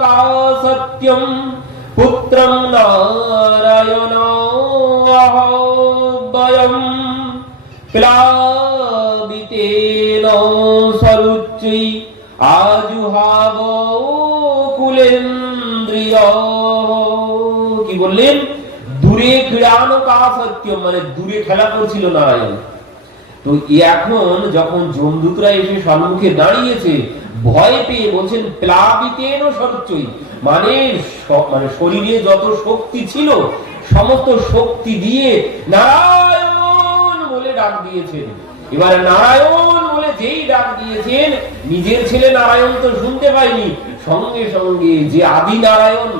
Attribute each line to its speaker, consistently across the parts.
Speaker 1: কা সত্যম পুত্রম নারায়ণ বয়ম প্লাবিতেন আজুহাব কুলেন্দ্রিয় কি বললেন দূরে ক্রীড়ানো কা সত্যম মানে দূরে খেলা করছিল নারায়ণ। তো এখন যখন জমদূতরা এসে সম্মুখে দাঁড়িয়েছে ভয় পেয়ে বলছেন, প্লাবিতেন সরচই মানে মানে শরীরে যত শক্তি ছিল, সমস্ত শক্তি দিয়ে নারায়ণ বলে ডাক দিয়েছেন। এবার নারায়ণ বলে যেই ডাক দিয়েছেন, নিজের ছেলে নারায়ণ তো শুনতে পায়নি। সঙ্গে সঙ্গে যে আদি নারায়ণ,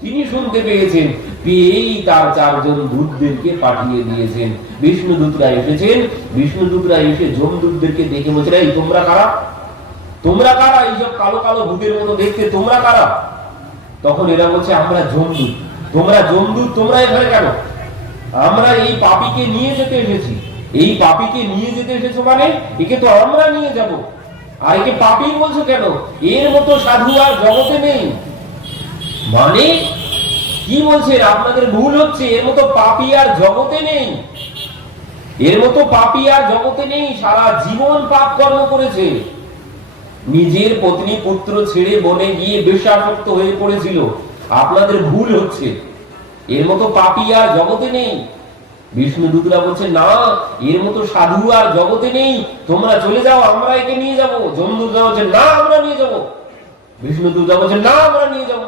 Speaker 1: তিনি শুনতে পেয়েছেন। পেয়েই তার চারজন দূতদেরকে পাঠিয়ে দিয়েছেন। বিষ্ণু দূতরা এসেছেন। বিষ্ণু দূতরা এসে যমদূতদেরকে দেখে বলছেন এই তোমরা কারা? তোমরা কারা? এইসব কালো কালো ভূতের মতো দেখতে তোমরা কারা? তখন এরা বলছে, আমরা জমদূত তোমরা জমদূত তোমরা এখানে কেন? আমরা এই পাপিকে নিয়ে যেতে এসেছি। এই পাপিকে নিয়ে যেতে এসেছ মানে? একে তো আমরা নিয়ে যাব। আর একে পাপি বলছো কেন? এর মতো সাধু আর জগতে নেই। মানে? কি বলছেন আপনাদের ভুল হচ্ছে। এর মতো পাপি আর জগতে নেই। এর মতো পাপি আর জগতে নেই। সারা জীবন পাপ কর্ম করেছে। নিজের পত্নী পুত্র ছেড়ে বনে গিয়ে বেশাসক্ত হয়ে পড়েছিল। আপনাদের ভুল হচ্ছে। এর মতো পাপি আর জগতে নেই। বিষ্ণু দূতরা বলছে, না, এর মতো সাধু আর জগতে নেই। তোমরা চলে যাও, আমরা একে নিয়ে যাব। জমদূতরা বলছে, না, আমরা নিয়ে যাব। বিষ্ণু দূতরা বলছে, না, আমরা নিয়ে যাব।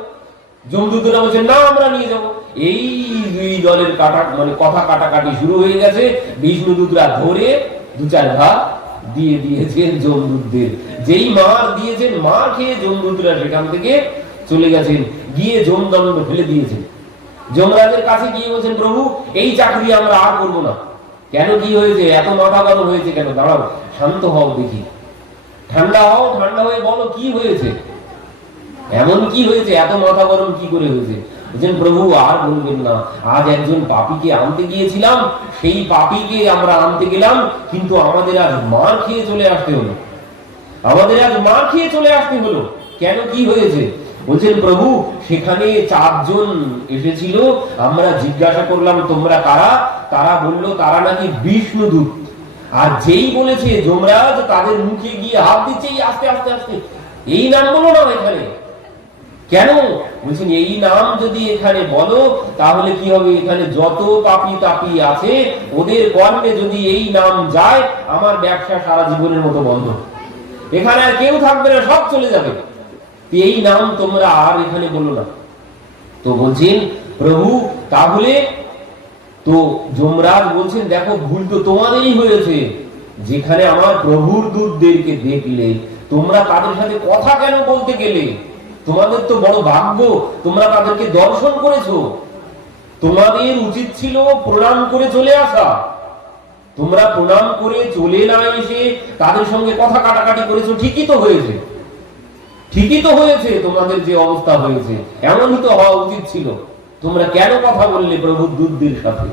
Speaker 1: জমদূতরা বলছে, না, আমরা নিয়ে যাব। এই দুই দলের কাটা মানে কথা কাটাকাটি শুরু হয়ে গেছে। বিষ্ণু দূতরা ধরে দু চার ঘা দিয়ে দিয়েছেন জমদূতদের যেই মার দিয়েছেন, মা খেয়ে জমদূতরা সেখান থেকে চলে গেছেন, গিয়ে জমদণ্ড ফেলে দিয়েছেন। যমরাজের কাছে গিয়ে বলছেন, প্রভু, এই চাকরি আমরা আর করব না। কেন কি হয়েছে? এত মাথা গরম হয়েছে কেন? দাঁড়াও, শান্ত হও দেখি। ঠান্ডা হও, ঠান্ডা হয়ে বলো, কি হয়েছে? এমন কি হয়েছে? এত মাথা গরম কি করে হয়েছে? বলছেন প্রভু, আর বলবেন না। আজ একজন পাপীকে আনতে গিয়েছিলাম, সেই পাপীকে আমরা আনতে গেলাম, কিন্তু আমাদের আজ মার খেয়ে চলে আসতে হলো। আমাদের আজ মার খেয়ে চলে আসতে হলো। কেন কি হয়েছে? বলছেন, প্রভু, সেখানে চারজন এসেছিল। আমরা জিজ্ঞাসা করলাম, তোমরা কারা? তারা বলল, তারা নাকি বিষ্ণুদূত। আর যেই বলেছে, যমরাজ তাদের মুখে গিয়ে হাত দিচ্ছে আস্তে আস্তে আস্তে। এই নাম বলো না এখানে। কেন? বলছেন, এই নাম যদি এখানে বলো, তাহলে কি হবে? এখানে যত পাপি তাপি আছে, ওদের কর্মে যদি এই নাম যায়, আমার ব্যবসা সারা জীবনের মতো বন্ধ। এখানে আর কেউ থাকবে না, সব চলে যাবে। এই নাম তোমরা আর এখানে বলো না। তো বলছেন, প্রভু, তাহলে তো যমরাজ বলছেন, দেখো, ভুল তো তোমাদেরই হয়েছে। যেখানে আমার প্রভুর দূতদেরকে দেখলে, তোমরা তাদের সাথে কথা কেন বলতে গেলে? তোমাদের তো বড় ভাগ্য, তোমরা তাদেরকে দর্শন করেছ। তোমাদের উচিত ছিল প্রণাম করে চলে আসা। তোমরা প্রণাম করে চলে না এসে তাদের সঙ্গে কথা কাটাকাটি করেছ, ঠিকই তো হয়েছে। ঠিকই তো হয়েছে, তোমাদের যে অবস্থা হয়েছে। এমনই তো হওয়া উচিত ছিল। তোমরা কেন কথা বললে প্রভু দুধদের সাথে?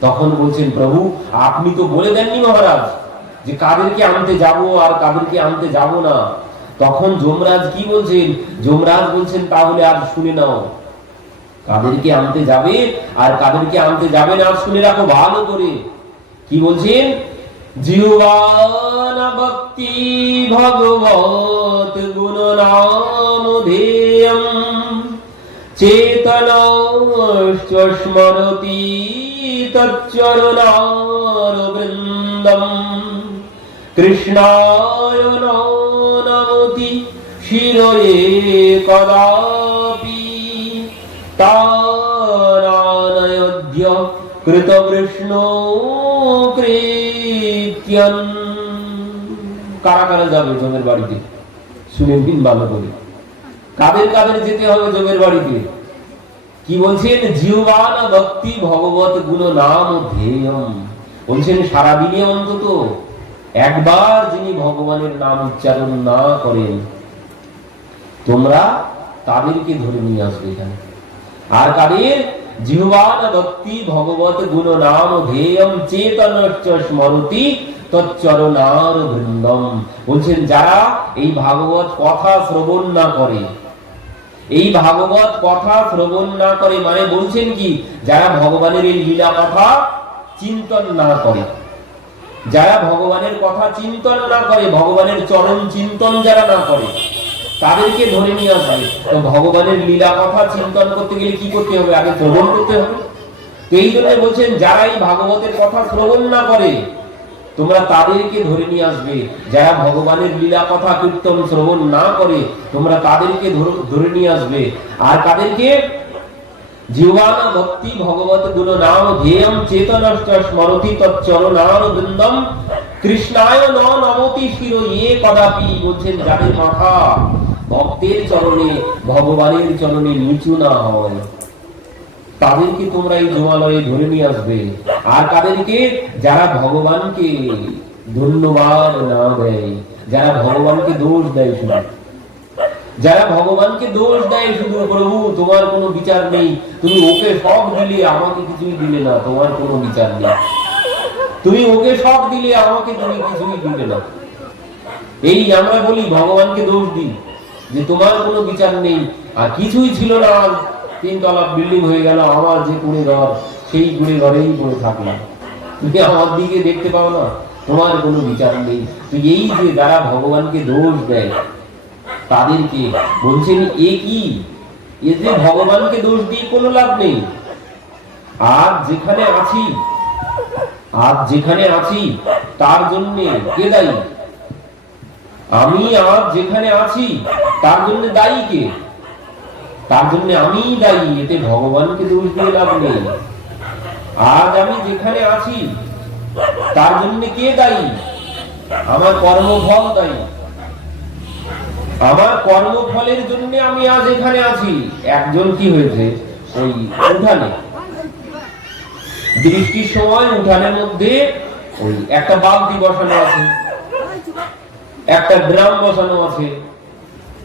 Speaker 1: তখন বলছেন, প্রভু, আপনি তো বলে দেননি মহারাজ, যে কাদেরকে আনতে যাব আর কাদেরকে আনতে যাব না। তখন যমরাজ কি বলছেন? যমরাজ বলছেন, তাহলে আর শুনে নাও। কাদেরকে আনতে যাবে আর কাদেরকে আনতে যাবে না শুনে রাখো ভালো করে। কি বলছেন? জীবান ভক্তি ভগবত গুণ চেতন স্মরতি তচ্চরণার বৃন্দম কৃষ্ণায় নমতি শিরয়ে কদাপি। তারানয়ধ্য কৃতবৃষ্ণ কৃত্যন। কারা কারা যাবে জমের বাড়িতে। শুনে নিন ভালো করে। কাদের কাদের যেতে হবে জমের বাড়িতে? কি বলছেন? জীবান ভক্তি ভগবত গুণ নাম ধেয়ম। বলছেন সারাদিনে অন্তত একবার যিনি ভগবানের নাম উচ্চারণ না করেন, তোমরা তাদেরকে ধরে নিয়ে আসবে এখানে? আর কাদের? জিহ্বান ভক্তি ভগবত গুণ নাম ধেয়ম চেতন স্মরতি তচ্চরণার বৃন্দম বলছেন, যারা এই ভাগবত কথা শ্রবণ না করে, এই ভাগবত কথা শ্রবণ না করে মানে বলছেন কি, যারা ভগবানের এই লীলা কথা চিন্তন না করে যারা ভগবানের কথা চিন্তন না করে, ভগবানের চরণ চিন্তন যারা না করে, তাদেরকে ধরে নিয়ে আসবে। তো ভগবানের লীলা কথা চিন্তন করতে গেলে কি করতে হবে? আগে শ্রবণ করতে হবে। তো এই জন্য বলছেন যারা এই ভাগবতের কথা শ্রবণ না করে, তোমরা তাদেরকে ধরে নিয়ে আসবে। যারা ভগবানের লীলা কথা কীর্তন শ্রবণ না করে, তোমরা তাদেরকে ধরে নিয়ে আসবে। আর তাদেরকে জীবান ভগবত গুণ নাম স্মরতি কৃষ্ণায় নমতি শির ইয়ে কদাপি বলছেন যাদের মাথা। ভক্তের চরণে, ভগবানের চরণে নিচু না হয়। তাদেরকে তোমরা এই জমালয়ে ধরে নিয়ে আসবে। আর তাদেরকে যারা ভগবানকে ধন্যবাদ না দেয়, যারা ভগবানকে দোষ দেয় যারা ভগবানকে দোষ দেয় শুধু প্রভু, তোমার কোনো বিচার নেই। তুমি ওকে সব দিলে, আমাকে কিছুই দিলে না, তোমার কোনো বিচার নেই। তুমি ওকে সব দিলে, আমাকে তুমি কিছুই দিলে না। এই আমরা বলি, ভগবানকে দোষ দিই, যে তোমার কোনো বিচার নেই। আর কিছুই ছিল না আজ তিনতলা বিল্ডিং হয়ে গেল, আমার যে কুড়ে ঘর সেই কুড়ে ঘরেই পড়ে থাকলাম। তুমি আমার দিকে দেখতে পাও না, তোমার কোনো বিচার নেই। তো এই যে যারা ভগবানকে দোষ দেয় তাদেরকে বলছেন এ কি? এ যে ভগবানকে দোষ দিয়ে কোনো লাভ নেই। আর যেখানে আছি, আর যেখানে আছি, তার জন্য কে দায়ী? আমি আর যেখানে আছি, তার জন্য দায়ী কে? তার জন্য আমি দায়ী, এতে ভগবানকে দোষ দিয়ে লাভ নেই। আজ আমি যেখানে আছি, তার জন্য কে দায়ী? আমার কর্মফল দায়ী। আমার কর্মফলের জন্য আমি আজ এখানে আছি। একজন কি হয়েছে? ওই উঠানে। বৃষ্টির সময় উঠানের মধ্যে ওই একটা বালতি বসানো আছে। একটা ড্রাম বসানো আছে।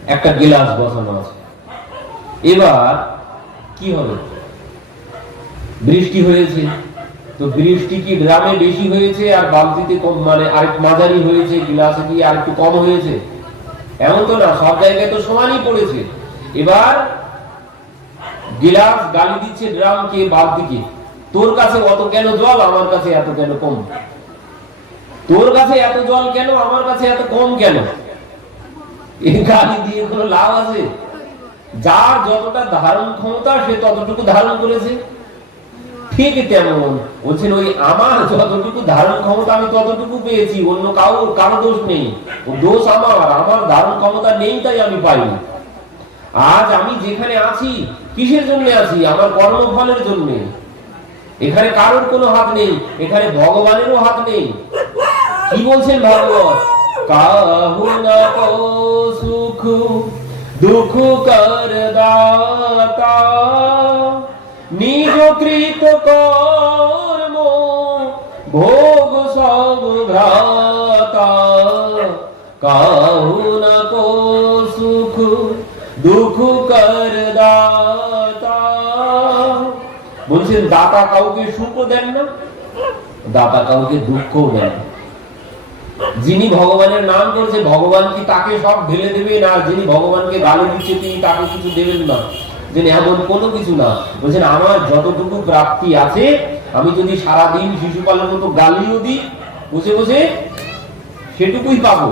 Speaker 1: একটা গিলাস বসানো আছে। এবার কি হবে? বৃষ্টি হয়েছে। তো বৃষ্টি কি ড্রামে বেশি হয়েছে আর বালতিতে কম মানে আরেক মাঝারি হয়েছে, গিলাসে কি আর একটু কম হয়েছে? এমন তো না, সব জায়গায় তো সমানই পড়েছে। এবার গিলাস গালি দিচ্ছে ড্রামকে বালতিকে তোর কাছে অত কেন জল? আমার কাছে এত কেন কম? তোর কাছে এত জল কেন? আমার কাছে এত কম কেন? গালি দিয়ে কোনো লাভ আছে? যার যতটা ধারণ ক্ষমতা, সে ততটুকু ধারণ করেছে। ঠিক তেমন বলছেন ওই আমার যতটুকু ধারণ ক্ষমতা, আমি ততটুকু পেয়েছি, অন্য কাউ কারও দোষ নেই। দোষ আমার আমার ধারণ ক্ষমতা নেই তাই আমি পাইনি। আজ আমি যেখানে আছি, কিসের জন্য আছি? আমার কর্মফলের জন্য। এখানে কারোর কোনো হাত নেই, এখানে ভগবানেরও হাত নেই। কি বলছেন ভগবত? কাহু না সুখ, দুঃখ কর দাতা। নিজ কৃত কর্ম, ভোগ সব কাহু না কো সুখ, দুঃখ কর দাতা। বলছেন, দাতা কাউকে সুখ দেন না, দাতা কাউকে দুঃখ দেন যিনি ভগবানের নাম করছে, ভগবান কি তাকে সব ঢেলে দেবে না যিনি ভগবানকে গালি দিচ্ছে, তিনি তাকে কিছু দেবেন না। যেন এমন কোনো কিছু না। বলছেন, আমার যতটুকু প্রাপ্তি আছে, আমি যদি সারাদিন শিশুপালের মতো গালিও দিই, বসে বসে সেটুকুই পাবো।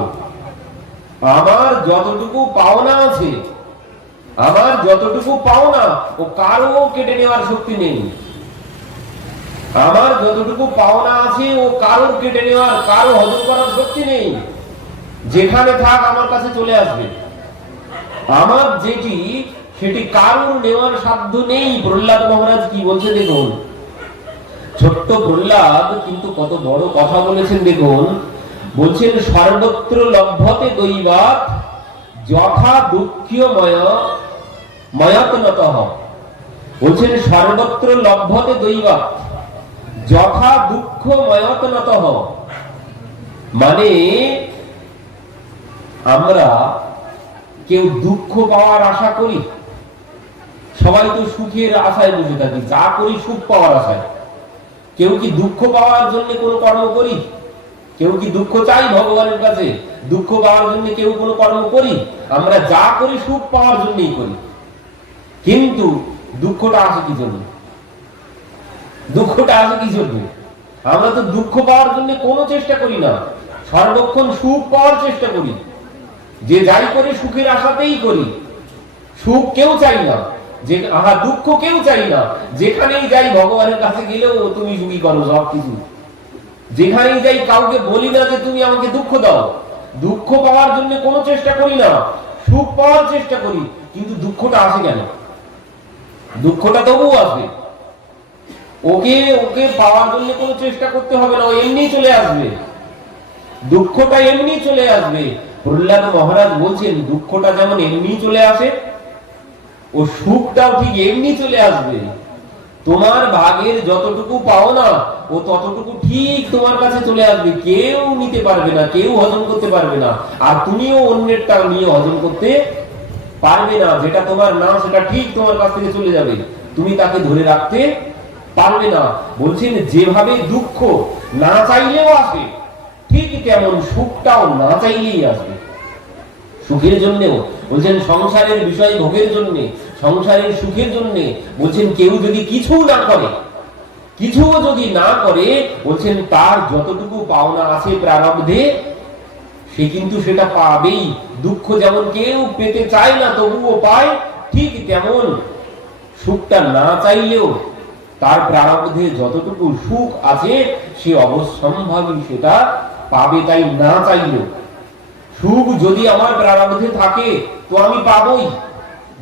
Speaker 1: আমার যতটুকু পাওনা আছে, আমার যতটুকু পাওনা, ও কারও কেটে নেওয়ার শক্তি নেই। আমার যতটুকু পাওনা আছে, ও কারোর কেটে নেওয়ার কারও হজম করার শক্তি নেই। যেখানে থাক আমার কাছে চলে আসবে। আমার যেটি সেটি কারোর নেওয়ার সাধ্য নেই। প্রহ্লাদ মহারাজ কি বলছে দেখুন? ছোট্ট প্রহ্লাদ কিন্তু কত বড় কথা বলেছেন দেখুন। বলছেন, সর্বত্র লভ্যতে দৈবাত যথা দুঃখীয়ময় ময়তনত। বলছেন, সর্বত্র লভ্যতে দৈবাত যথা দুঃখ ময়তনত মানে আমরা কেউ দুঃখ পাওয়ার আশা করি। সবাই তো সুখের আশায় বসে থাকি। যা করি সুখ পাওয়ার আশায়। কেউ কি দুঃখ পাওয়ার জন্য কোনো কর্ম করি? কেউ কি দুঃখ চাই ভগবানের কাছে? দুঃখ পাওয়ার জন্য কেউ কোনো কর্ম করি? আমরা যা করি সুখ পাওয়ার জন্যই করি। কিন্তু দুঃখটা আসে কি জন্য? দুঃখটা আসে কি জন্য? আমরা তো দুঃখ পাওয়ার জন্য কোনো চেষ্টা করি না। সর্বক্ষণ সুখ পাওয়ার চেষ্টা করি। যে যাই করে সুখের আশাতেই করি, সুখ কেউ চাই না। যে আহা দুঃখ কেউ চাই না। যেখানেই যাই ভগবানের কাছে গেলেও তুমি সুখী করো, সব কিছু। যেখানেই যাই কাউকে বলি না যে তুমি আমাকে দুঃখ দাও। দুঃখ পাওয়ার জন্য কোনো চেষ্টা করি না। সুখ পাওয়ার চেষ্টা করি, কিন্তু দুঃখটা আসে কেন? দুঃখটা তবুও আসবে। ওকে ওকে পাওয়ার জন্য কোনো চেষ্টা করতে হবে না, ও এমনি চলে আসবে। দুঃখটা এমনি চলে আসবে। প্রহ্লাদ মহারাজ বলছেন, দুঃখটা যেমন এমনি চলে আসে ও সুখটাও ঠিক এমনি চলে আসবে। তোমার ভাগের যতটুকু পাও না, ও ততটুকু ঠিক তোমার কাছে চলে আসবে। কেউ নিতে পারবে না, কেউ হজম করতে পারবে না। আর তুমিও অন্যেরটা নিয়ে হজম করতে পারবে না। যেটা তোমার না, সেটা ঠিক তোমার কাছ থেকে চলে যাবে। তুমি তাকে ধরে রাখতে পারবে না। বলছেন, যেভাবে দুঃখ না চাইলেও আসে ঠিক তেমন সুখটাও না চাইলেই আসবে। সুখের জন্যেও বলছেন সংসারের বিষয় ভোগের জন্য, সংসারের সুখের জন্য, বলছেন কেউ যদি কিছু না করে, কিছুও যদি না করে, বলছেন তার যতটুকু পাওনা আছে প্রারব্ধে, সে কিন্তু সেটা পাবেই। দুঃখ যেমন কেউ পেতে চায় না, তবুও পায়। ঠিক তেমন সুখটা না চাইলেও তার প্রারব্ধে যতটুকু সুখ আছে, সে অবশ্যম্ভাবী সেটা পাবে তাই না চাইলেও। সুখ যদি আমার প্রারব্ধে থাকে, তো আমি পাবই।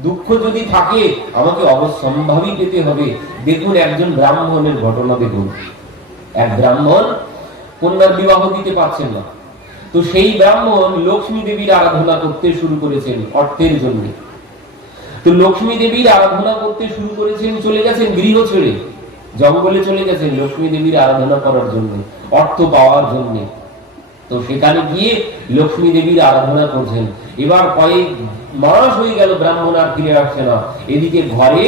Speaker 1: দুঃখ যদি থাকে, আমাকে অবশ্যম্ভাবী পেতে হবে। দেখুন, একজন ব্রাহ্মণের ঘটনা দেখুন। এক ব্রাহ্মণ কন্যার বিবাহ দিতে পারছেন না। তো সেই ব্রাহ্মণ লক্ষ্মী দেবীর আরাধনা করতে শুরু করেছেন অর্থের জন্য। তো লক্ষ্মী দেবীর আরাধনা করতে শুরু করেছেন, চলে গেছেন গৃহ ছেড়ে। জঙ্গলে চলে গেছেন লক্ষ্মী দেবীর আরাধনা করার জন্য, অর্থ পাওয়ার জন্য। তো সেখানে গিয়ে লক্ষ্মী দেবীর আরাধনা করছেন। এবার কয়েক মাস হয়ে গেল ব্রাহ্মণ আর ফিরে আসছে না। এদিকে ঘরে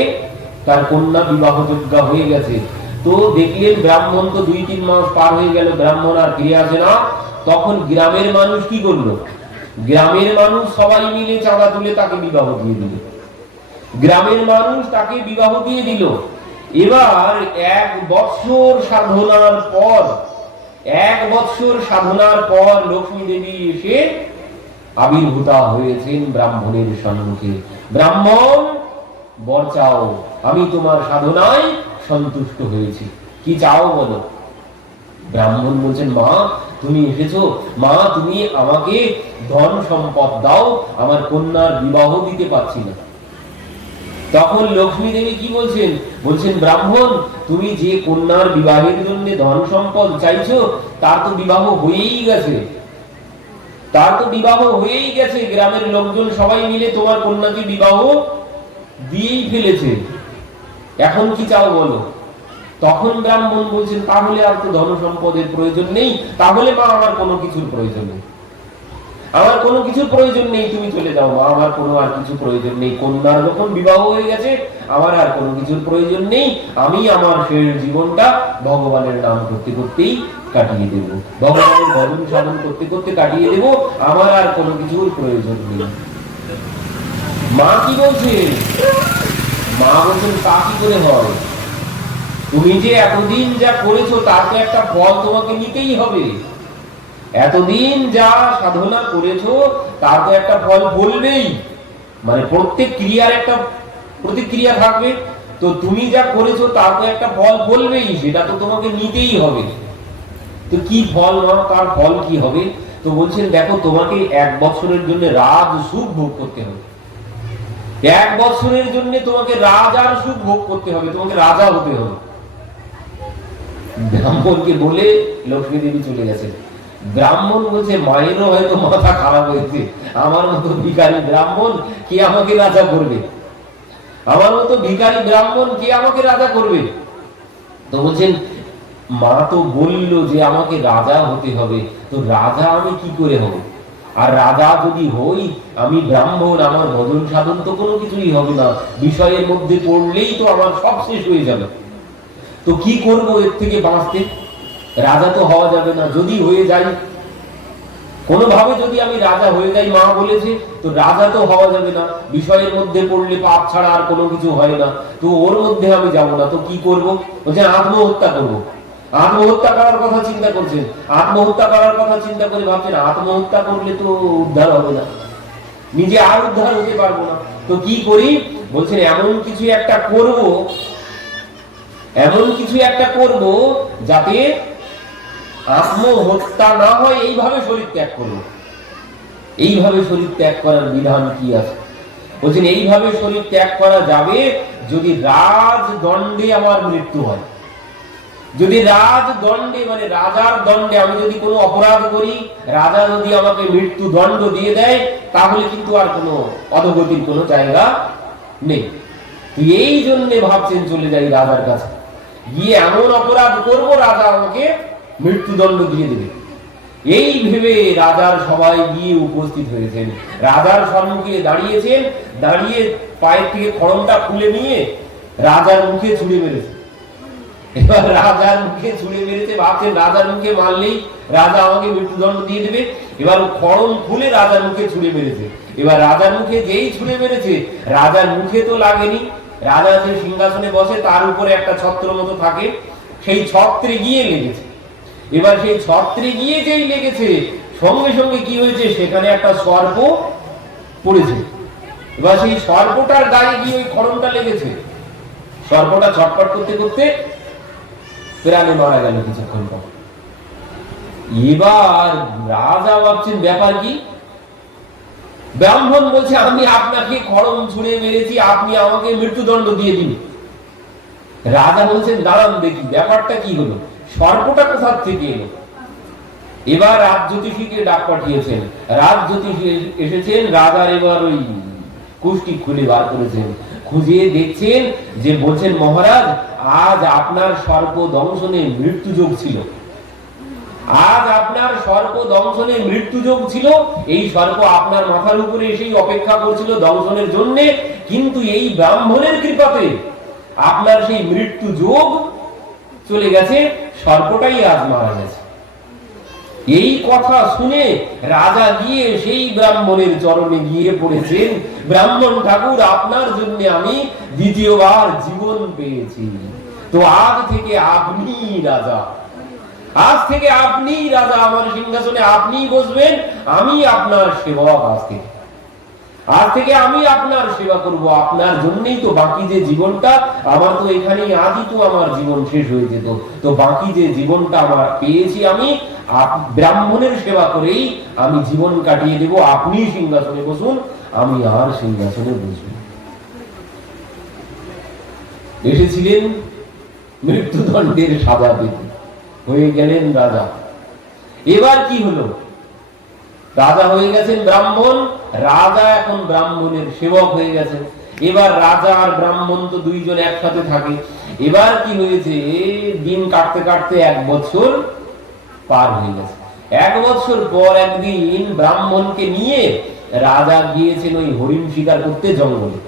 Speaker 1: তার কন্যা বিবাহযোগ্য হয়ে গেছে। তো দেখলেন ব্রাহ্মণ তো দুই তিন মাস পার হয়ে গেল, ব্রাহ্মণ আর ফিরে আসে না। তখন গ্রামের মানুষ কি করল? গ্রামের মানুষ সবাই মিলে চাঁদা তুলে তাকে বিবাহ দিয়ে দিল। গ্রামের মানুষ তাকে বিবাহ দিয়ে দিল। এবার এক বৎসর সাধনার পর এক বৎসর সাধনার পর লক্ষ্মী দেবী এসে আবির্ভূতা হয়েছেন ব্রাহ্মণের সম্মুখে। ব্রাহ্মণ, বর চাও, আমি তোমার সাধনায় সন্তুষ্ট হয়েছি। কি চাও বলো? ব্রাহ্মণ বলছেন, মা, তুমি এসেছ। মা, তুমি আমাকে ধন সম্পদ দাও। আমার কন্যার বিবাহ দিতে পারছি না। তখন লক্ষ্মী দেবী কি বলছেন? বলছেন, ব্রাহ্মণ, তুমি যে কন্যার বিবাহের জন্য ধন সম্পদ চাইছো, তার তো বিবাহ হয়েই গেছে। তার তো বিবাহ হয়েই গেছে। গ্রামের লোকজন সবাই মিলে তোমার কন্যাকে বিবাহ দিয়েই ফেলেছে। এখন কি চাও বলো? তখন ব্রাহ্মণ বলছেন, তাহলে আর তো ধন সম্পদের প্রয়োজন নেই। তাহলে মা, আমার কোনো কিছুর প্রয়োজন নেই। আমার কোনো কিছুর প্রয়োজন নেই, তুমি চলে যাও। মা, আমার কোনো আর কিছু প্রয়োজন নেই। কন্যার যখন বিবাহ হয়ে গেছে, আমার আর কোনো কিছুর প্রয়োজন নেই। আমি আমার শেষ জীবনটা ভগবানের নাম করতে করতেই কাটিয়ে দেব। ভগবানের ভজন সাধন করতে করতে কাটিয়ে দেব। আমার আর কোনো কিছুর প্রয়োজন নেই। মা কি বলছে? মা বলছেন, তা কি করে হয়? তুমি যে এতদিন যা করেছ, তার তো একটা ফল তোমাকে নিতেই হবে। এতদিন যা সাধনা করেছ, তার তো একটা ফল বলবেই মানে প্রত্যেক ক্রিয়ার একটা প্রতিক্রিয়া থাকবে। তো তুমি যা করেছ, তার তো একটা ফল বলবেই সেটা তো তোমাকে নিতেই হবে। তো কি ফল না তার ফল কি হবে? তো বলছেন, দেখো, তোমাকে এক বছরের জন্য রাজ সুখ ভোগ করতে হবে। এক বছরের জন্য তোমাকে রাজার সুখ ভোগ করতে হবে, তোমাকে রাজা হতে হবে। ব্রাহ্মণকে বলে লক্ষ্মী দেবী চলে গেছে ব্রাহ্মণ বলছে মায়েরও হয়তো মাথা খারাপ হয়েছে। আমার মতো ভিখারি ব্রাহ্মণ কে আমাকে রাজা করবে? আমার মতো ভিখারি ব্রাহ্মণ কে আমাকে রাজা করবে? তো বলছেন, মা তো বলল যে আমাকে রাজা হতে হবে, তো রাজা আমি কি করে হব? আর রাজা যদি হই, আমি ব্রাহ্মণ, আমার ভজন সাধন তো কোনো কিছুই হবে না। বিষয়ের মধ্যে পড়লেই তো আমার সব শেষ হয়ে যাবে। তো কি করব এর থেকে বাঁচতে? রাজা তো হওয়া যাবে না। যদি হয়ে যাই, কোনোভাবে যদি আমি রাজা হয়ে যাই, মা বলেছে, তো রাজা তো হওয়া যাবে না। বিষয়ের মধ্যে পড়লে পাপ ছাড়া আর কোনো কিছু হয় না। তো ওর মধ্যে আমি যাব না, তো কি করব? বলছে, আত্মহত্যা করব। আত্মহত্যা করার কথা চিন্তা করছেন। আত্মহত্যা করার কথা চিন্তা করে ভাবছেন, আত্মহত্যা করলে তো উদ্ধার হবে না। নিজে আর উদ্ধার হতে পারব না। তো কি করি? বলছেন, এমন কিছু একটা করব, এমন কিছু একটা করব যাতে আত্মহত্যা না হয় এইভাবে শরীর ত্যাগ করব এইভাবে শরীর ত্যাগ করার বিধান কি আছে? বলছেন, এইভাবে শরীর ত্যাগ করা যাবে যদি রাজদণ্ডে আমার মৃত্যু হয়। যদি রাজদণ্ডে মানে রাজার দণ্ডে আমি যদি কোনো অপরাধ করি, রাজা যদি আমাকে মৃত্যু দণ্ড দিয়ে দেয়, তাহলে কিন্তু আর কোনো অধগতির কোনো জায়গা নেই। এই জন্যে ভাবছেন চলে যাই রাজার কাছে। গিয়ে এমন অপরাধ করব, রাজা আমাকে মৃত্যুদণ্ড দিয়ে দেবে। এই ভেবে রাজার সবাই গিয়ে উপস্থিত হয়েছেন। রাজার সম্মুখে দাঁড়িয়েছেন, দাঁড়িয়ে পায়ের থেকে খড়মটা খুলে নিয়ে রাজার মুখে ছুঁড়ে মেরেছে। এবার রাজার মুখে ছুঁড়ে মেরেছে, ভাবছেন রাজার মুখে মারলেই রাজা আমাকে মৃত্যুদণ্ড দিয়ে দেবে। এবার খড়ম খুলে রাজার মুখে ছুঁড়ে মেরেছে। এবার রাজার মুখে যেই ছুঁড়ে মেরেছে, রাজার মুখে তো লাগেনি। রাজা যে সিংহাসনে বসে, তার উপরে একটা ছত্র মতো থাকে। সেই ছত্রে গিয়ে লেগেছে। এবার সেই ছত্রে গিয়ে যেই লেগেছে, সঙ্গে সঙ্গে কি হয়েছে, সেখানে একটা সর্প পড়েছে। এবার সেই সর্পটার গায়ে গিয়ে ওই খড়মটা লেগেছে। সর্পটা ছটপট করতে করতে প্রাণে মারা গেল কিছুক্ষণ পর। এবার রাজা ভাবছেন, ব্যাপার কি? ব্রাহ্মণ বলছে, আমি আপনাকে খড়ম ছুঁড়ে মেরেছি, আপনি আমাকে মৃত্যুদণ্ড দিয়ে দিন। রাজা বলছেন, দাঁড়ান দেখি, ব্যাপারটা কি হলো? সর্পটা কোথার থেকে এলো। এবার রাজ ডাক পাঠিয়েছেন। রাজ এসেছেন, রাজার এবার ওই কুষ্টি খুলে বার করেছেন। খুঁজিয়ে দেখছেন যে বলছেন, মহারাজ, আজ আপনার সর্প দংশনে মৃত্যু যোগ ছিল। আজ আপনার সর্প দংশনে মৃত্যু যোগ ছিল। এই সর্প আপনার মাথার উপরে এসেই অপেক্ষা করছিল দংশনের জন্য। কিন্তু এই ব্রাহ্মণের কৃপাতে আপনার সেই মৃত্যু যোগ চলে গেছে, সর্পটাই আজ মারা গেছে। এই কথা শুনে রাজা গিয়ে সেই ব্রাহ্মণের চরণে গিয়ে পড়েছেন ব্রাহ্মণ ঠাকুর, আপনার জন্য আমি দ্বিতীয়বার জীবন পেয়েছি। তো আজ থেকে আপনি রাজা। আজ থেকে আপনি রাজা, আমার সিংহাসনে আপনি বসবেন, আমি আপনার সেবক আজ থেকে। আজ থেকে আমি আপনার সেবা করব। আপনার জন্যই তো বাকি যে জীবনটা, আমার তো এখানেই আজই তো আমার জীবন শেষ হয়ে যেত। তো বাকি যে জীবনটা আমার পেয়েছি আমি ব্রাহ্মণের সেবা করেই আমি জীবন কাটিয়ে দেব। আপনি সিংহাসনে বসুন, আমি আর সিংহাসনে বসব এসেছিলেন মৃত্যুদণ্ডের সাজা পেতে। হয়ে গেলেন রাজা। এবার কি হলো? রাজা হয়ে গেছেন ব্রাহ্মণ, রাজা এখন ব্রাহ্মণের সেবক হয়ে গেছেন এবার রাজা আর ব্রাহ্মণ তো দুইজন একসাথে থাকে। এবার কি হয়েছে? দিন কাটতে কাটতে এক বছর পার হয়ে গেছে। এক বছর পর একদিন ব্রাহ্মণকে নিয়ে রাজা গিয়েছেন ওই হরিণ শিকার করতে জঙ্গলে।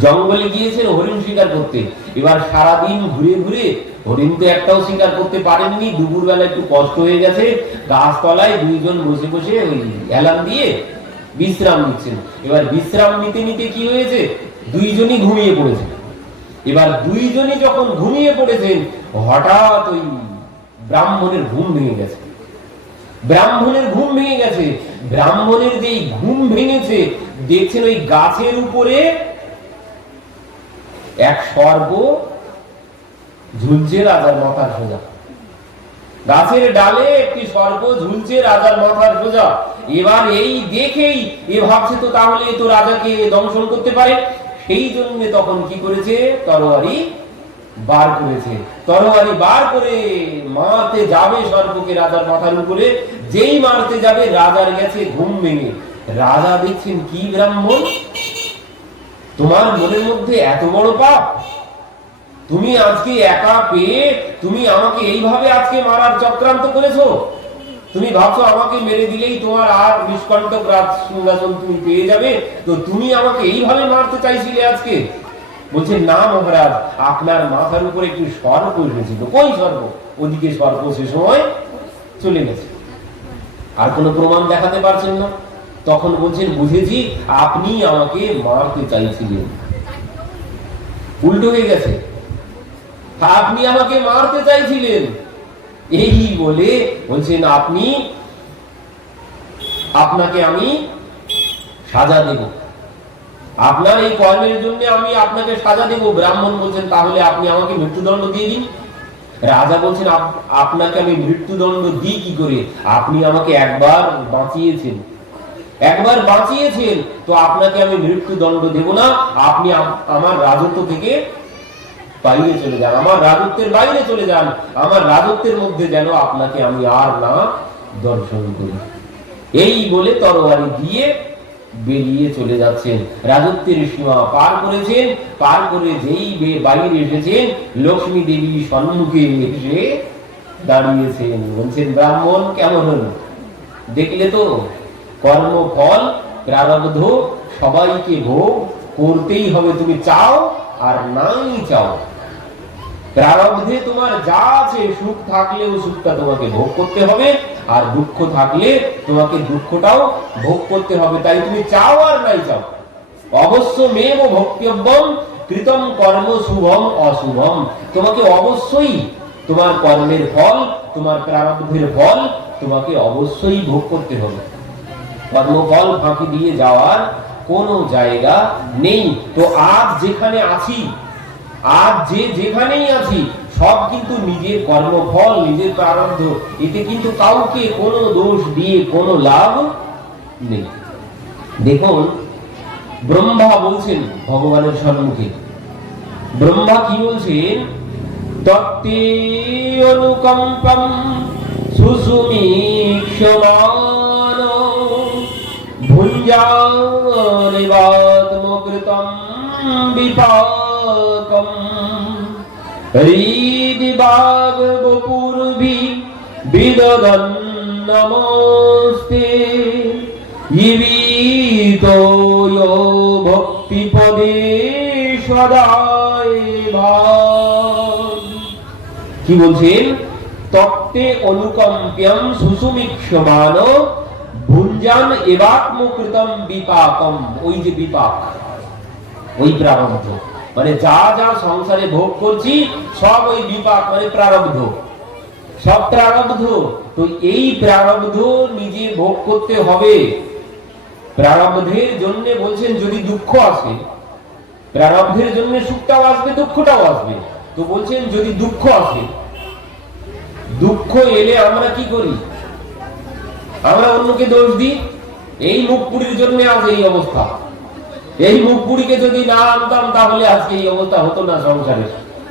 Speaker 1: জঙ্গলে গিয়েছেন হরিণ শিকার করতে। এবার সারাদিন ঘুরে ঘুরে হরিণ তো একটাও শিকার করতে পারেননি। দুপুর বেলা একটু কষ্ট হয়ে গেছে। গাছতলায় দুইজন বসে বসে ওই অ্যালার্ম দিয়ে বিশ্রাম নিচ্ছেন। এবার বিশ্রাম নিতে নিতে কি হয়েছে? দুইজনই ঘুমিয়ে পড়েছে। এবার দুইজনই যখন ঘুমিয়ে পড়েছেন, হঠাৎ ওই ব্রাহ্মণের ঘুম ভেঙে গেছে। ব্রাহ্মণের ঘুম ভেঙে গেছে। ব্রাহ্মণের যেই ঘুম ভেঙেছে, দেখছেন ওই গাছের উপরে এক সর্ব ঝুলছে রাজার মাথার সোজা। গাছের ডালে একটি সর্প ঝুলছে রাজার মাথার সোজা। এবার এই দেখেই এ ভাবছে তো তাহলে তো রাজাকে দংশন করতে পারে। সেই জন্য তখন কি করেছে? তরোয়ারি বার করেছে। তরোয়ারি বার করে মারতে যাবে সর্পকে রাজার মাথার উপরে। যেই মারতে যাবে, রাজার গেছে ঘুম ভেঙে। রাজা দেখছেন কি ব্রাহ্মণ? তোমার মনের মধ্যে এত বড় পাপ? তুমি আজকে একা পেয়ে তুমি আমাকে এইভাবে আজকে মারার চক্রান্ত করেছ? তুমি ভাবছ আমাকে মেরে দিলেই তোমার আর নিষ্কণ্টক রাজ সিংহাসন তুমি পেয়ে যাবে? তো তুমি আমাকে এইভাবে মারতে চাইছিলে আজকে? বলছে, না মহারাজ, আপনার মাথার উপরে একটি সর্প এসেছিল কই সর্প ওদিকে সর্প সে সময় চলে গেছে। আর কোনো প্রমাণ দেখাতে পারছেন না। তখন বলছেন, বুঝেছি, আপনি আমাকে মারতে চাইছিলেন। উল্টো হয়ে গেছে। আপনি আমাকে মারতে চাইছিলেন। এই বলে বলছেন, আপনি, আপনাকে আমি সাজা দেব। আপনার এই কর্মের জন্য আমি আপনাকে সাজা দেব। ব্রাহ্মণ বলছেন, তাহলে আপনি আমাকে মৃত্যুদণ্ড দিয়ে দিন। রাজা বলছেন আপনাকে আমি মৃত্যুদণ্ড দিই কি করে? আপনি আমাকে একবার বাঁচিয়েছেন। একবার বাঁচিয়েছেন, তো আপনাকে আমি মৃত্যুদণ্ড দেব না। আপনি আমার রাজত্ব থেকে বাইরে চলে যান, আমার রাজত্বের বাইরে চলে যান, আমার রাজত্বের মধ্যে যেন আপনাকে আমি আর না দর্শন করি। এই বলে তরবারি দিয়ে বেরিয়ে চলে যাচ্ছেন। রাজত্বের সীমা পার করেছেন, পার করে যেই বাইরে এসেছেন, লক্ষ্মী দেবী সম্মুখে এসে দাঁড়িয়েছেন। বলছেন, ব্রাহ্মণ, কেমন হলো? দেখলে তো কর্মফল, প্রারব্ধ, সবাইকে ভোগ করতেই হবে। তুমি চাও আর নাই চাও। প্রারব্ধে তোমার যা আছে সুখ থাকলেও সুখটা তোমাকে ভোগ করতে হবে, আর দুঃখ থাকলে তোমাকে দুঃখটাও ভোগ করতে হবে। তাই তুমি চাও আর নাই চাও। অবশ্য মেব ভক্তব্যম কৃতম কর্ম শুভম অশুভম। তোমাকে অবশ্যই তোমার কর্মের ফল, তোমার প্রারব্ধের ফল তোমাকে অবশ্যই ভোগ করতে হবে। কর্মফল ফাঁকি দিয়ে যাওয়ার কোনো জায়গা নেই। তো আজ যেখানে আছি আজ যে যেখানেই আছি, সব কিন্তু নিজের কর্মফল, নিজের প্রারব্ধ। এতে কিন্তু কাউকে কোনো দোষ দিয়ে কোনো লাভ নেই। দেখুন, ব্রহ্মা বলছেন ভগবানের সম্মুখে। ব্রহ্মা কি বলছেন? তত্তে অনুকম্পম সুসুমীক্ষমান ভুঞ্জানিবাত্মকৃতম বিপাকম হৃদিবাগ বপুর্ভি বিদদন নমস্তে ইবিতো ইয়ো ভক্তিপদে সদায় কি বলছেন? তত্ত্বে অনুকম্প্যম সুসুমিক্ষমান ভুঞ্জান এবাত্মকৃতম বিপাকম। ওই যে বিপাক, ওই প্রারব্ধ। মানে যা যা সংসারে ভোগ করছি, সব ওই বিপাক মানে প্রারব্ধ। সব প্রারব্ধ। তো এই প্রারব্ধ নিজে ভোগ করতে হবে। প্রারব্ধের জন্য বলছেন, যদি দুঃখ আসে, প্রারব্ধের জন্য সুখটাও আসবে, দুঃখটাও আসবে। তো বলছেন, যদি দুঃখ আসে, দুঃখ এলে আমরা কি করি? আমরা অন্যকে দোষ দিই? এই মুখ পুরীর জন্য আজ এই অবস্থা। এই মুখ যদি না আনতাম, তাহলে আজকে এই অবস্থা হতো না সংসারে।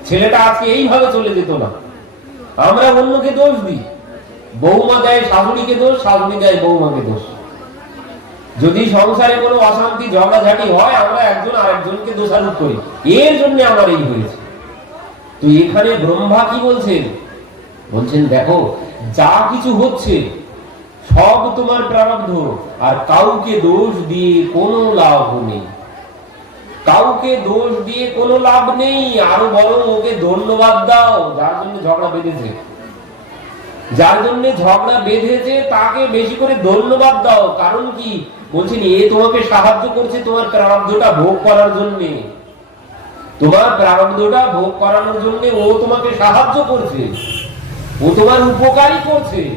Speaker 1: ছেলেটা আজকে এইভাবে চলে যেত না। আমরা অন্যকে দোষ দিই। বৌমা দেয়, শাশুড়িকে দোষ, শাশুড়ি দেয়, বৌমাকে দোষ। যদি সংসারে কোনো অশান্তি, ঝগড়াঝাটি হয়, আমরা একজন আরেকজনকে দোষারোপ করি। এর জন্য আমার এই হয়েছে। তো এখানে ব্রহ্মা কি বলছেন? বলছেন, দেখো, যা কিছু হচ্ছে, সব তোমার প্রারব্ধ। আর কাউকে দোষ দিয়ে কোনো লাভ নেই। কাউকে দোষ দিয়ে কোনো লাভ নেই। আরও বরং ওকে ধন্যবাদ দাও। যার জন্য ঝগড়া বেঁধেছে। যার জন্য ঝগড়া বেঁধেছে, তাকে বেশি করে ধন্যবাদ দাও। কারণ কি? বলছেন এ তোমাকে সাহায্য করছে তোমার প্রারব্ধটা ভোগ করার জন্য। তোমার প্রারব্ধটা ভোগ করানোর জন্য ও তোমাকে সাহায্য করছে। ও তোমার উপকারই করছে।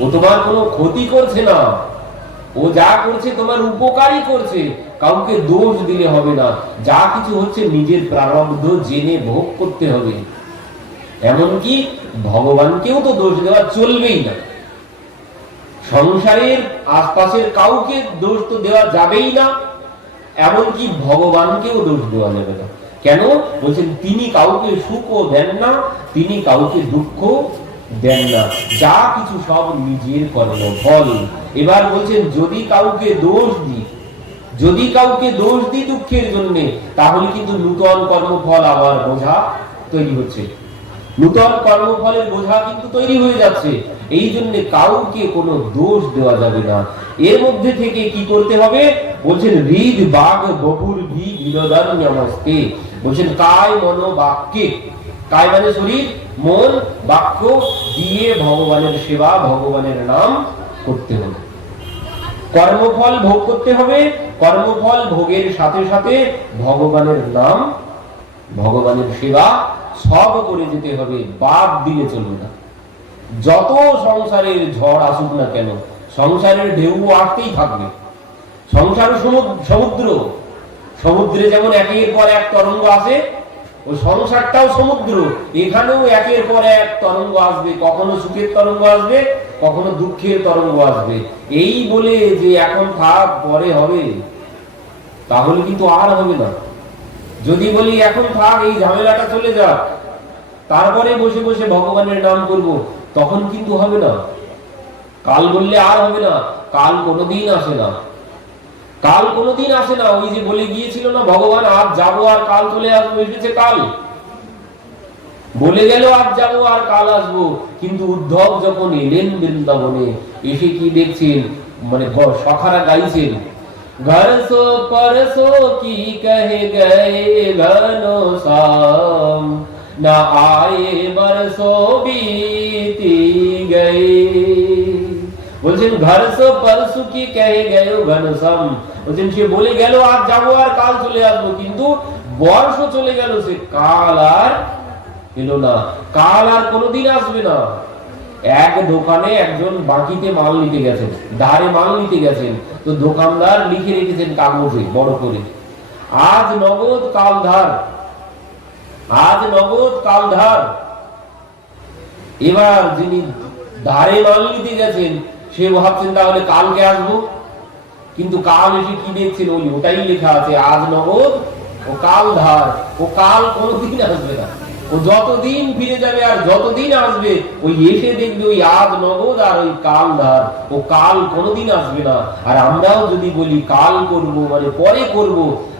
Speaker 1: ও তোমার কোনো ক্ষতি করছে না। ও যা করছে তোমার উপকারই করছে। কাউকে দোষ দিলে হবে না। যা কিছু হচ্ছে নিজের প্রারব্ধ জেনে ভোগ করতে হবে। এমনকি ভগবানকেও তো দোষ দেওয়া চলবেই না। সংসারের আশপাশের কাউকে দোষ তো দেওয়া যাবেই না। এমনকি ভগবানকেও দোষ দেওয়া যাবে না। কেন? বলছেন, তিনি কাউকে সুখও দেন না, তিনি কাউকে দুঃখ দেন না। যা কিছু সব নিজের কর্ম ফল এবার বলছেন, যদি কাউকে দোষ দিই যদি কাউকে দোষ দিই দুঃখের জন্য, তাহলে কিন্তু নূতন কর্মফল আবার বোঝা তৈরি হচ্ছে। নূতন কর্মফলের বোঝা কিন্তু তৈরি হয়ে যাচ্ছে। এই জন্য কাউকে কোনো দোষ দেওয়া যাবে না। এর মধ্যে থেকে কি করতে হবে? বলছেন হৃদ বাঘ বপুর ভি বিনোদন নমস্তে। বলছেন, কায় মনো বাক্যে। কায় মানে শরীর, মন, বাক্য দিয়ে ভগবানের সেবা, ভগবানের নাম করতে হবে। কর্মফল ভোগ করতে হবে কর্মফল ভোগের সাথে সাথে ভগবানের নাম, ভগবানের সেবা সব করে যেতে হবে, বাদ দিয়ে চলবে না। যত সংসারের ঝড় আসুক না কেন, সংসারের ঢেউ আসতেই থাকবে। সংসার সমুদ্র সমুদ্র যেমন একের পর এক তরঙ্গ আসে ওই সংসারটাও সমুদ্র, এখানেও একের পর এক তরঙ্গ আসবে, কখনো সুখের তরঙ্গ আসবে, কখনো দুঃখের তরঙ্গ আসবে। এই বলে যে এখন থাক, পরে হবে। তাহলে কিন্তু আর হবে না। যদি বলি, এখন থাক, এই ঝামেলাটা চলে যাক। তারপরে বসে বসে ভগবানের নাম করব, তখন কিন্তু হবে না। কাল বললে আর হবে না, কাল কোনোদিন আসে না। কাল কোনোদিন আসে না। ওই যে বলে গিয়েছিল না, ভগবান, আজ যাব আর কাল চলে আসব, এসেছে কাল। বলে গেল, আজ যাব আর কাল আসব। কিন্তু উদ্ধব যখন এলেন বৃন্দাবনে, এসে কি দেখছেন? মানে সখারা গাইছেন ঘর সো পরসো কি কহে গয়ে ঘনো শাম না আয়ে বরসো बीती गए বলছেন ঘর সো পরশু কি কহে গেল ঘনশ্যাম বলছেন সে বলে গেল আজ যাবো আর কাল চলে আসবো কিন্তু বর্ষ চলে গেল সে কাল আর এলো না কাল আর কোনোদিন আসবে না এক দোকানে একজন বাকিতে মাল নিতে গেছেন ধারে মাল নিতে গেছেন তো দোকানদার লিখে রেখেছেন কাগজে, বড় করে। আজ নগদ কাল ধার আজ নগদ কাল ধার এবার যিনি ধারে মাল নিতে গেছেন, সে ভাবছেন তাহলে কালকে আসব। কিন্তু কাল এসে কি দেখছেন ওই ওটাই লেখা আছে, আজ নগদ ও কাল ধার ও কাল কোনোদিন আসবে না। ও যতদিন ফিরে যাবে আর যতদিন আসবে, ওই এসে দেখবে ওই আজ নগদ আর ওই কাল ধার ও কাল কোনোদিন আসবে না। আর আমরাও যদি বলি কাল করব মানে পরে করব,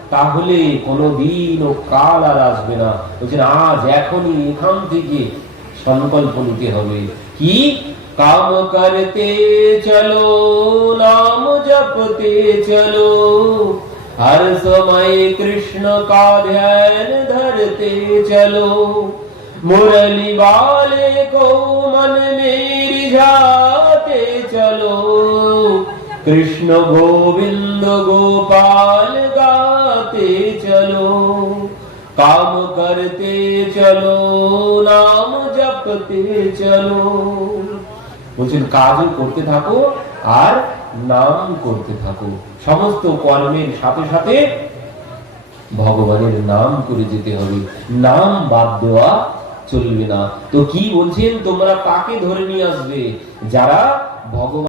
Speaker 1: তাহলে কোনোদিন ও কাল আর আসবে না। বলছেন, আজ এখনই এখান থেকে সংকল্প নিতে হবে। কি? কাম করতে চলো, নাম জপতে চলো। हर समय कृष्ण का ध्यान धरते चलो मुरली वाले को मन में रिझाते चलो कृष्ण गोविंद गोपाल गाते चलो काम करते चलो नाम जपते चलो বলছেন কাজও করতে থাকো আর নাম করতে থাকো সমস্ত কর্মের সাথে সাথে ভগবানের নাম করে যেতে হবে। নাম বাদ দেওয়া চলবে না। তো কি বলছেন? তোমরা তাকে ধরে নিয়ে আসবে? যারা ভগবান